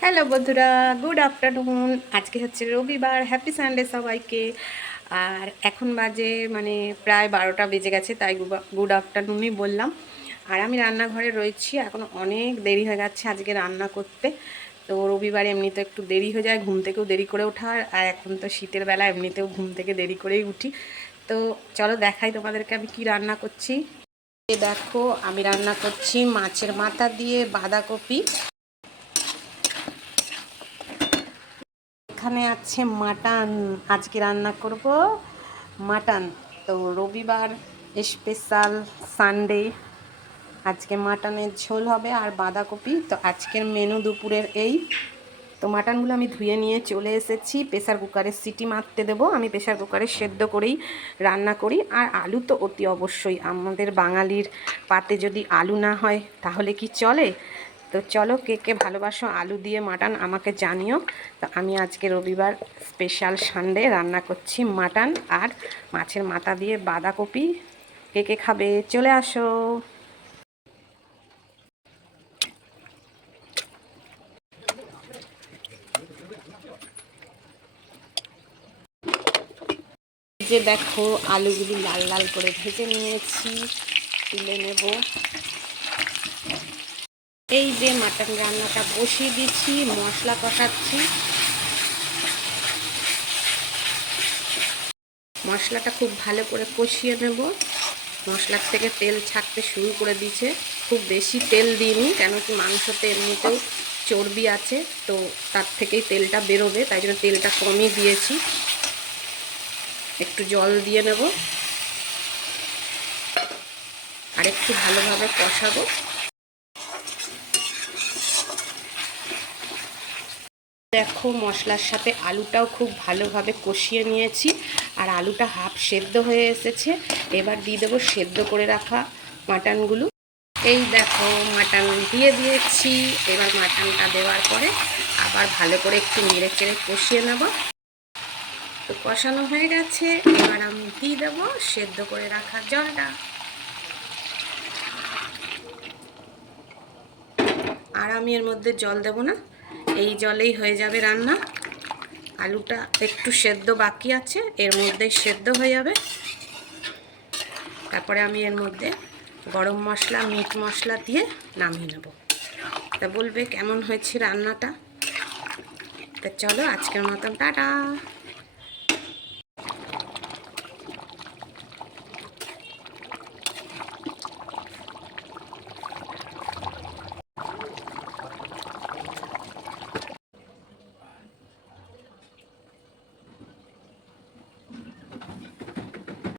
Hello বন্ধুরা, good afternoon. আজকে হচ্ছে রবিবার, হ্যাপি সানডে সবাইকে। আর এখন বাজে মানে প্রায় বারোটা বেজে গেছে, তাই গুড আফটারনুনই বললাম। আর আমি রান্নাঘরে রয়েছি, এখন অনেক দেরি হয়ে যাচ্ছে আজকে রান্না করতে। তো রবিবার এমনিতে একটু দেরি হয়ে যায়, ঘুম থেকেও দেরি করে ওঠার। আর এখন তো শীতের বেলা, এমনিতেও ঘুম থেকে দেরি করেই উঠি। তো চলো দেখাই তোমাদেরকে আমি কি রান্না করছি। দেখো, আমি রান্না করছি মাছের মাথা দিয়ে বাঁধাকপি। এখানে আছে মাটন। আজকে রান্না করব মাটন। তো রবিবার স্পেশাল সানডে আজকে মাটনের ঝোল হবে আর বাঁধাকপি। তো আজকের মেনু দুপুরের এই। তো মাটনগুলো আমি ধুয়ে নিয়ে চলে এসেছি। প্রেসার কুকারে সিটি মারতে দেবো। আমি প্রেসার কুকারে সেদ্ধ করেই রান্না করি। আর আলু তো অতি অবশ্যই। আমাদের বাঙালির পাতে যদি আলু না হয়, তাহলে কি চলে? তো চলো কে কে ভালোবাসো আলু দিয়ে মাটন আমাকে জানিও। তো আমি আজকে রবিবার স্পেশাল সানডে রান্না করছি মাটন আর মাছের মাথা দিয়ে বাঁধাকপি। কে কে খাবে? চলে আসো। যে দেখো, আলুগুলি লাল লাল করে ভেজে নিয়েছি। তুলে নেব। এই যে মাটন রান্নাটা বসিয়ে দিচ্ছি, মশলা কষাচ্ছি। মশলাটা খুব ভালো করে কষিয়ে নেব। মশলার থেকে তেল ছাড়তে শুরু করে দিয়েছে। খুব বেশি তেল দিইনি, কেন কি মাংসতে এমনিতেও চর্বি আছে, তো তার থেকেই তেলটা বেরোবে, তাই জন্য তেলটা কমই দিয়েছি। একটু জল দিয়ে নেব। আর একটু ভালোভাবে কষাবো। দেখো, মশলার সাথে আলুটাও খুব ভালোভাবে কষিয়ে নিয়েছি। আর আলুটা হাফ সেদ্ধ হয়ে এসেছে। এবার দিয়ে দেবো সেদ্ধ করে রাখা মাটনগুলো। এই দেখো, মাটন দিয়ে দিয়েছি। এবার মাটনটা দেওয়ার পরে আবার ভালো করে একটু নেড়ে চেড়ে কষিয়ে নেব। তো কষানো হয়ে গেছে। এবার আমি দিয়ে দেবো সেদ্ধ করে রাখা জলটা। আর আমি এর মধ্যে জল দেব না। এই জলেই হয়ে যাবে রান্না। আলুটা একটু সেদ্ধ বাকি আছে, এর মধ্যে সেদ্ধ হয়ে যাবে। তারপরে আমি এর মধ্যে গরম মশলা, মিট মশলা দিয়ে নামিয়ে নেব। তা বলবে কেমন হয়েছে রান্নাটা? তা চলো আজকের মতন, টাটা!